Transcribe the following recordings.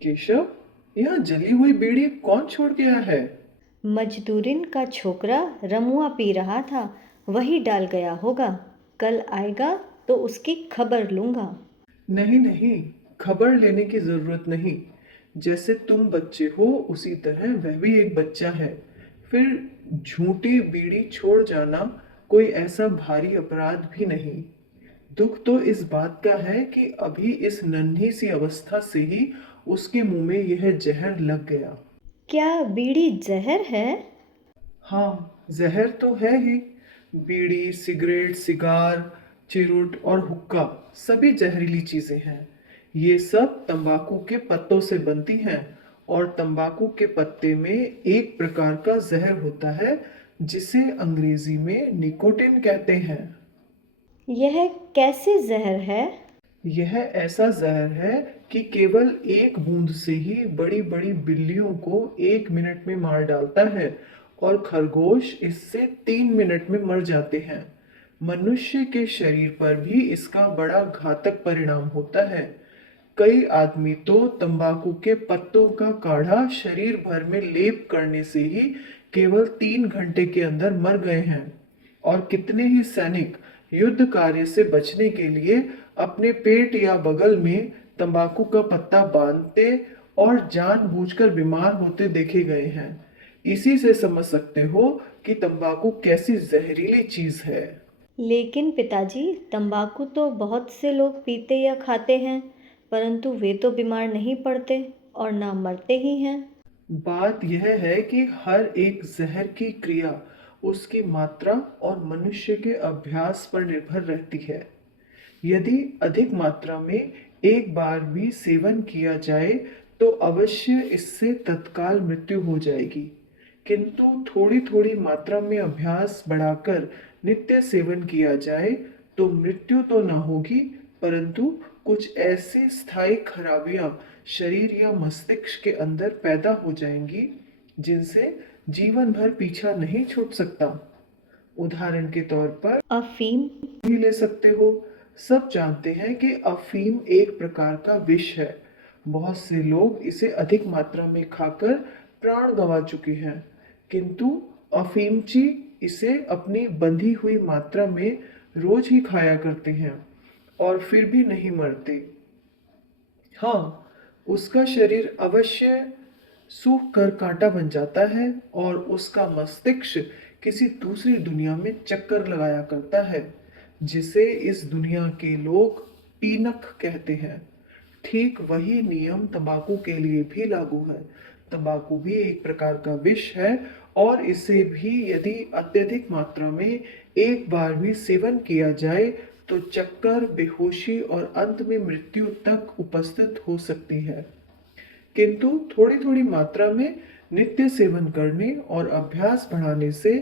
केशव, यहाँ जली हुई बीड़ी कौन छोड़ गया है? मजदूरिन का छोकरा रमुआ पी रहा था, वही डाल गया होगा। कल आएगा तो उसकी खबर लूंगा। नहीं नहीं, खबर लेने की जरूरत नहीं। जैसे तुम बच्चे हो उसी तरह वह भी एक बच्चा है। फिर झूठी बीड़ी छोड़ जाना कोई ऐसा भारी अपराध भी नहीं। दुख तो इस बात का है कि अभी इस नन्ही सी अवस्था से ही उसके मुंह में यह जहर लग गया। क्या बीड़ी जहर है? हाँ, जहर तो है ही। बीड़ी, सिगरेट, सिगार, चिरुट और हुक्का सभी जहरीली चीजें हैं। ये सब तंबाकू के पत्तों से बनती हैं और तंबाकू के पत्ते में एक प्रकार का जहर होता है जिसे अंग्रेजी में निकोटिन कहते हैं। यह कैसे जहर है? यह ऐसा जहर है कि केवल एक बूंद से ही बड़ी बड़ी बिल्लियों को 1 मिनट में मार डालता है और खरगोश इससे 3 मिनट में मर जाते हैं। मनुष्य के शरीर पर भी इसका बड़ा घातक परिणाम होता है। कई आदमी तो तंबाकू के पत्तों का काढ़ा शरीर भर में लेप करने से ही केवल 3 घंटे के अंदर मर गए हैं। और कितने ही सैनिक युद्ध कार्य से बचने के लिए अपने पेट या बगल में तंबाकू का पत्ता बांधते और जानबूझकर बीमार होते देखे गए हैं। इसी से समझ सकते हो कि तंबाकू कैसी जहरीली चीज है। लेकिन पिताजी, तंबाकू तो बहुत से लोग पीते या खाते हैं, परंतु वे तो बीमार नहीं पड़ते और ना मरते ही हैं। बात यह है कि हर एक जहर की क्रिया उसकी मात्रा और मनुष्य के अभ्यास पर निर्भर रहती है। यदि अधिक मात्रा में एक बार भी सेवन किया जाए तो अवश्य इससे तत्काल मृत्यु हो जाएगी। किंतु थोड़ी थोड़ी मात्रा में अभ्यास बढ़ाकर नित्य सेवन किया जाए तो मृत्यु तो न होगी, परंतु कुछ ऐसी स्थायी खराबियां शरीर या मस्तिष्क के अंदर पैदा हो जाएंगी जिनसे जीवन भर पीछा नहीं छूट सकता। उदाहरण के तौर पर अफीम? भी ले सकते हो। सब जानते हैं कि अफीम एक प्रकार का विष है। बहुत से लोग इसे अधिक मात्रा में खाकर प्राण गंवा चुके हैं, किंतु अफीमची इसे अपनी बंधी हुई मात्रा में रोज ही खाया करते हैं और फिर भी नहीं मरते। हाँ, उसका शरीर अवश्य सूख कर कांटा बन जाता है और उसका मस्तिष्क किसी दूसरी दुनिया में चक्कर लगाया करता है, जिसे इस दुनिया के लोग पीनक कहते हैं। ठीक वही नियम तंबाकू के लिए भी लागू है। तंबाकू भी एक प्रकार का विष है और इसे भी यदि अत्यधिक मात्रा में एक बार भी सेवन किया जाए तो चक्कर, बेहोशी और अंत में मृत्यु तक उपस्थित हो सकती है। किंतु थोड़ी थोड़ी मात्रा में नित्य सेवन करने और अभ्यास बढ़ाने से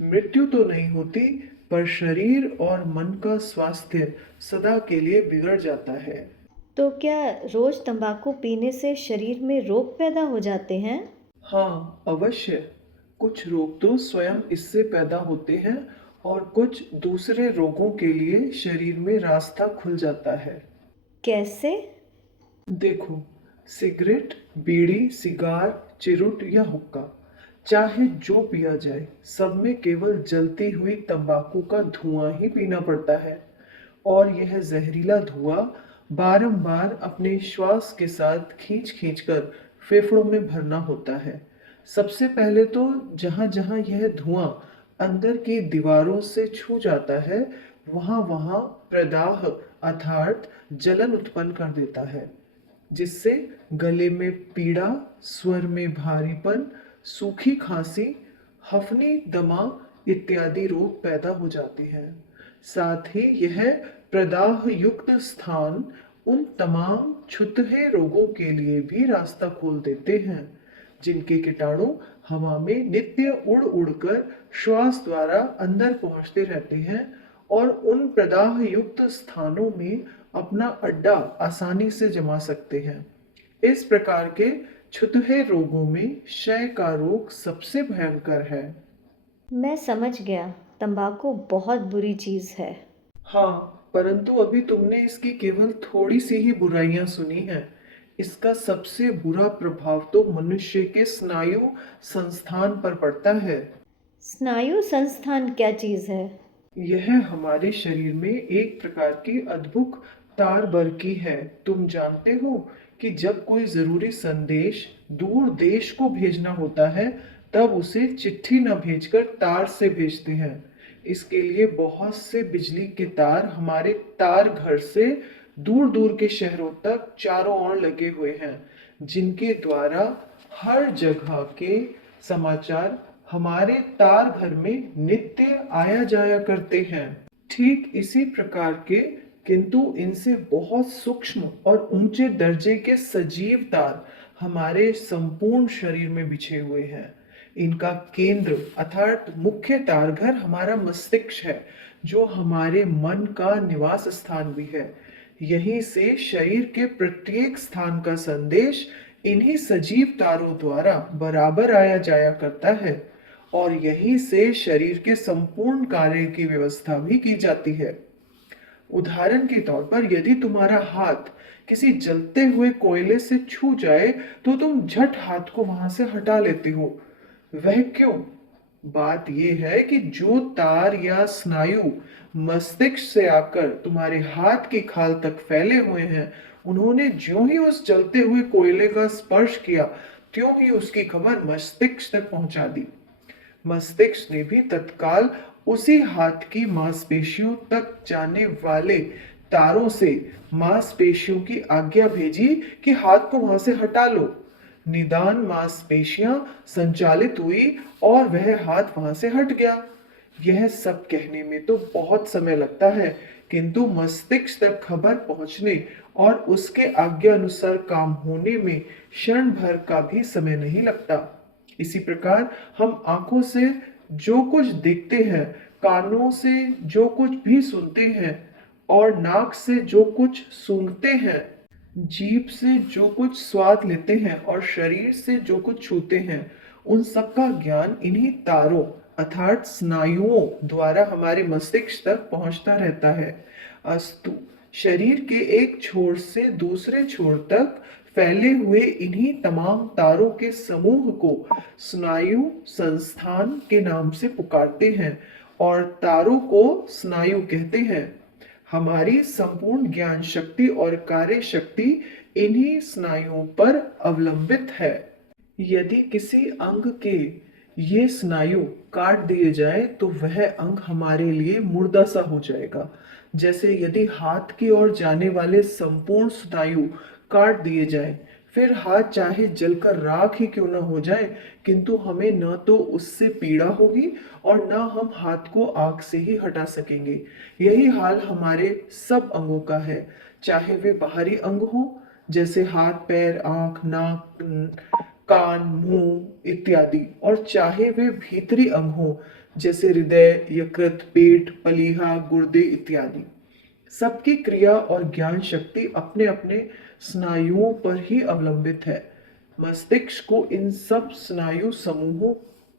मृत्यु तो नहीं होती, पर शरीर और मन का स्वास्थ्य सदा के लिए बिगड़ जाता है। तो क्या रोज तंबाकू पीने से शरीर में रोग पैदा हो जाते हैं? हाँ, अवश्य। कुछ रोग तो स्वयं इससे पैदा होते हैं और कुछ दूसरे रोगों के लिए शरीर में रास्ता खुल जाता है। कैसे? देखो, सिगरेट, बीड़ी, सिगार, चिरुट या हुक्का, चाहे जो पिया जाए, सब में केवल जलती हुई तंबाकू का धुआं ही पीना पड़ता है। और यह जहरीला धुआं बारंबार अपने श्वास के साथ खींच खींच कर फेफड़ों में भरना होता है। सबसे पहले तो जहां जहां यह धुआं अंदर की दीवारों से छू जाता है, वहां वहां प्रदाह अर्थात जलन उत्पन्न कर देता है, जिससे गले में पीड़ा, स्वर में भारीपन, सूखी खांसी, हफनी, दमा इत्यादि रोग पैदा हो जाते हैं। साथ ही यह प्रदाह युक्त स्थान उन तमाम छुतहे रोगों के लिए भी रास्ता खोल देते हैं जिनके कीटाणु हवा में नित्य उड़ उड़कर श्वास द्वारा अंदर पहुंचते रहते हैं और उन प्रदाह युक्त स्थानों में अपना अड्डा आसानी से जमा सकते हैं। इस प्रकार के छुतहे रोगों में क्षय का रोग सबसे भयंकर है। मैं समझ गया, तंबाकू बहुत बुरी चीज है। हाँ, परंतु अभी तुमने इसकी केवल थोड़ी सी ही बुराइयां सुनी हैं। इसका सबसे बुरा प्रभाव तो मनुष्य के स्नायु संस्थान पर पड़ता है। स्नायु संस्थान क्या चीज़ है? यह हमारे शरीर में एक प्रकार की अद्भुत तार बरकी है। तुम जानते हो कि जब कोई जरूरी संदेश दूर देश को भेजना होता है, तब उसे चिट्ठी न भेजकर तार से भेजते हैं। इसके लिए बहुत से बिजली के तार हमारे तार घर से दूर दूर के शहरों तक चारों ओर लगे हुए हैं, जिनके द्वारा हर जगह के समाचार हमारे तार घर में नित्य आया जाया करते हैं। ठीक इसी प्रकार के, किंतु इनसे बहुत सूक्ष्म और ऊंचे दर्जे के सजीव तार हमारे संपूर्ण शरीर में बिछे हुए हैं। इनका केंद्र अर्थात मुख्य तार घर हमारा मस्तिष्क है, जो हमारे मन का निवास स्थान भी है। यहीं से शरीर के प्रत्येक स्थान का संदेश इन्हीं सजीव तारों द्वारा बराबर आया जाया करता है, और यहीं से शरीर के संपूर्ण कार्य की व्यवस्था भी की जाती है। उदाहरण के तौर पर, यदि तुम्हारा हाथ किसी जलते हुए कोयले से छू जाए, तो तुम झट हाथ को वहां से हटा लेते हो। वह क्यों? बात यह है कि जो तार या स्नायु मस्तिष्क से आकर तुम्हारे हाथ की खाल तक फैले हुए हैं, उन्होंने ज्यों ही उस जलते हुए कोयले का स्पर्श किया, त्यों ही उसकी खबर मस्तिष्क तक पहुंचा दी। मस्तिष्क ने भी तत्काल उसी हाथ की मांसपेशियों तक जाने वाले तारों से मांसपेशियों की आज्ञा भेजी कि हाथ को वहां से हटा लो। निदान मांसपेशियां संचालित हुई और वह हाथ वहां से हट गया। यह सब कहने में तो बहुत समय लगता है, किंतु मस्तिष्क तक खबर पहुंचने और उसके आज्ञा अनुसार काम होने में क्षण भर का भी समय नहीं लगता। इसी प्रकार हम आंखों से जो कुछ देखते हैं, कानों से जो कुछ भी सुनते हैं, और नाक से जो कुछ सूंघते हैं, जीभ से जो कुछ स्वाद लेते हैं और शरीर से जो कुछ छूते हैं, उन सब का ज्ञान इन्हीं तारों अर्थात स्नायुओं द्वारा हमारे मस्तिष्क तक पहुंचता रहता है। अस्तु, शरीर के एक छोर से दूसरे छोर तक फैले हुए इन्हीं तमाम तारों के समूह को स्नायु संस्थान के नाम से पुकारते हैं, और तारों को स्नायु कहते हैं। हमारी संपूर्ण ज्ञान शक्ति और कार्य शक्ति इन्हीं स्नायुओं पर अवलंबित है। यदि किसी अंग के ये स्नायु काट दिए जाए, तो वह अंग हमारे लिए मुर्दा सा हो जाएगा। जैसे यदि हाथ की ओर जाने वाले संपूर्ण स्नायु काट दिए जाए, फिर हाथ चाहे जलकर राख ही क्यों न हो जाए, किंतु हमें न तो उससे पीड़ा होगी और न हम हाथ को आग से ही हटा सकेंगे। यही हाल हमारे सब अंगों का है, चाहे वे बाहरी अंग हो जैसे हाथ, पैर, आंख, नाक, कान, मुंह इत्यादि, और चाहे वे भीतरी अंग हो जैसे हृदय, यकृत, पेट, पलीहा, गुर्दे इत्यादि। सबकी क्रिया और ज्ञान शक्ति अपने अपने स्नायुओं पर ही अवलंबित है। मस्तिष्क को इन सब स्नायु समूहों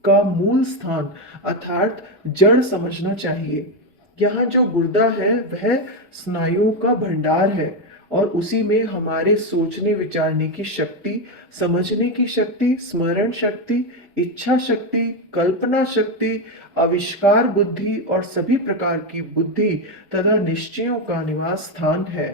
का मूल स्थान अर्थात जड़ समझना चाहिए। यहाँ जो गुर्दा है वह स्नायुओं का भंडार है, और उसी में हमारे सोचने विचारने की शक्ति, समझने की शक्ति, स्मरण शक्ति, इच्छा शक्ति, कल्पना शक्ति, आविष्कार बुद्धि और सभी प्रकार की बुद्धि तथा निश्चयों का निवास स्थान है।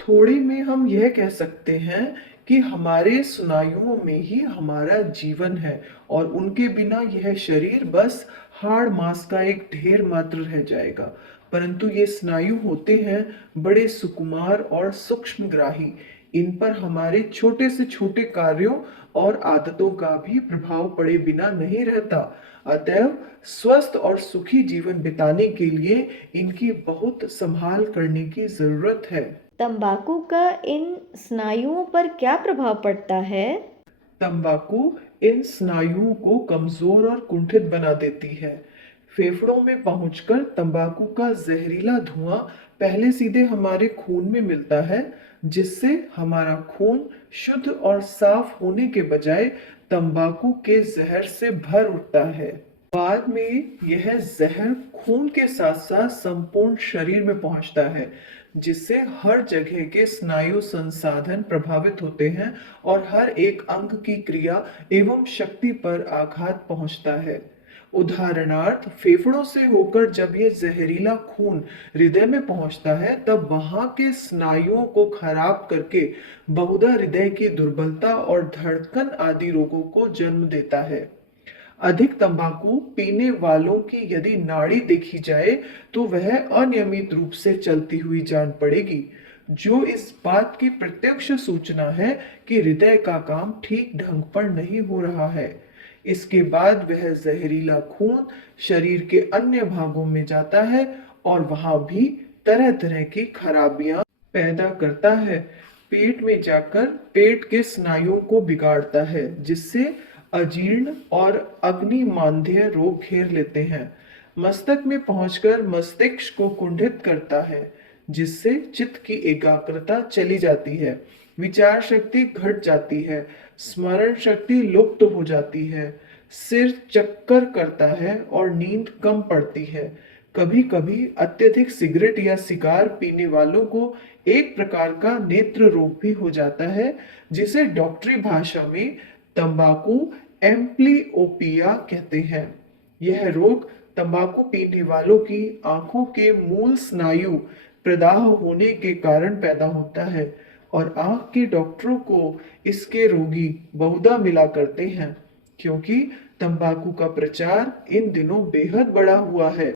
थोड़ी में हम यह कह सकते हैं कि हमारे स्नायुओं में ही हमारा जीवन है, और उनके बिना यह शरीर बस हाड़ मांस का एक ढेर मात्र रह जाएगा। परंतु ये स्नायु होते हैं बड़े सुकुमार और सूक्ष्मग्राही। इन पर हमारे छोटे से छोटे कार्यों और आदतों का भी प्रभाव पड़े बिना नहीं रहता। अतएव स्वस्थ और सुखी जीवन बिताने के लिए इनकी बहुत संभाल करने की जरूरत है। तंबाकू का इन स्नायुओं पर क्या प्रभाव पड़ता है? तंबाकू इन स्नायुओं को कमजोर और कुंठित बना देती है। फेफड़ों में पहुंचकर तंबाकू का जहरीला धुआं पहले सीधे हमारे खून में मिलता है, जिससे हमारा खून शुद्ध और साफ होने के बजाय तंबाकू के जहर से भर उठता है। बाद में यह जहर खून के साथ साथ संपूर्ण शरीर में पहुंचता है, जिससे हर जगह के स्नायु संसाधन प्रभावित होते हैं और हर एक अंग की क्रिया एवं शक्ति पर आघात पहुंचता है। उदाहरणार्थ, फेफड़ों से होकर जब ये जहरीला खून हृदय में पहुंचता है, तब वहां के स्नायुओं को खराब करके बहुधा हृदय की दुर्बलता और धड़कन आदि रोगों को जन्म देता है। अधिक तंबाकू पीने वालों की यदि नाड़ी देखी जाए तो वह अनियमित रूप से चलती हुई जान पड़ेगी, जो इस बात की प्रत्यक्ष सूचना है कि हृदय का काम ठीक ढंग पर नहीं हो रहा है। इसके बाद वह जहरीला खून शरीर के अन्य भागों में जाता है और वहां भी तरह तरह की खराबियां पैदा करता है। पेट में जाकर पेट के स्नायुओं को बिगाड़ता है, जिससे अजीर्ण और अग्निमांद्य रोग घेर लेते हैं। मस्तक में पहुंचकर मस्तिष्क को कुंठित करता है, जिससे चित्त की एकाग्रता चली जाती है, विचार शक्ति घट जाती है, स्मरण शक्ति लुप्त हो जाती है, सिर चक्कर करता है और नींद कम पड़ती है। कभी कभी अत्यधिक सिगरेट या सिगार पीने वालों को एक प्रकार का नेत्र रोग भी हो जाता है, जिसे डॉक्टरी भाषा में तंबाकू एम्प्लियोपिया कहते हैं। यह रोग तंबाकू पीने वालों की आंखों के मूल स्नायु प्रदाह होने के कारण पैदा होता है और आंख के डॉक्टरों को इसके रोगी बहुधा मिला करते हैं, क्योंकि तंबाकू का प्रचार इन दिनों बेहद बढ़ा हुआ है।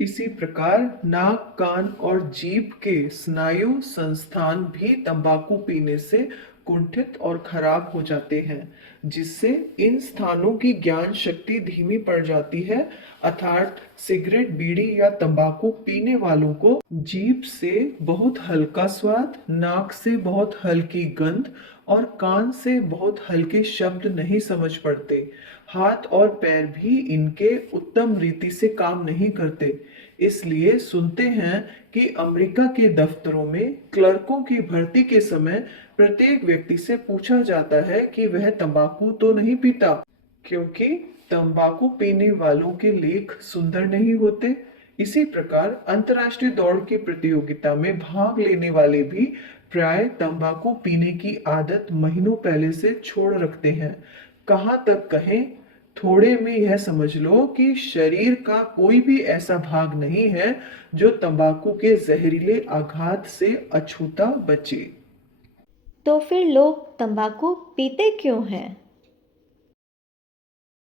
इसी प्रकार नाक, कान और जीभ के स्नायु संस्थान भी तंबाकू पीने से कुंठित और खराब हो जाते हैं, जिससे इन स्थानों की ज्ञान शक्ति धीमी पड़ जाती है। अर्थात सिगरेट, बीड़ी या तंबाकू पीने वालों को जीभ से बहुत हल्का स्वाद, नाक से बहुत हल्की गंध और कान से बहुत हल्के शब्द नहीं समझ पड़ते। हाथ और पैर भी इनके उत्तम रीति से काम नहीं करते। इसलिए सुनते हैं कि अमेरिका के दफ्तरों में क्लर्कों की भर्ती के समय प्रत्येक व्यक्ति से पूछा जाता है कि वह तंबाकू तो नहीं पीता, क्योंकि तंबाकू पीने वालों के लेख सुंदर नहीं होते। इसी प्रकार अंतर्राष्ट्रीय दौड़ की प्रतियोगिता में भाग लेने वाले भी प्राय तंबाकू पीने की आदत महीनों पहले से छोड़ रखते हैं। कहाँ तक कहें, थोड़े में यह समझ लो कि शरीर का कोई भी ऐसा भाग नहीं है जो तंबाकू के जहरीले आघात से अछूता बचे। तो फिर लोग तंबाकू पीते क्यों हैं?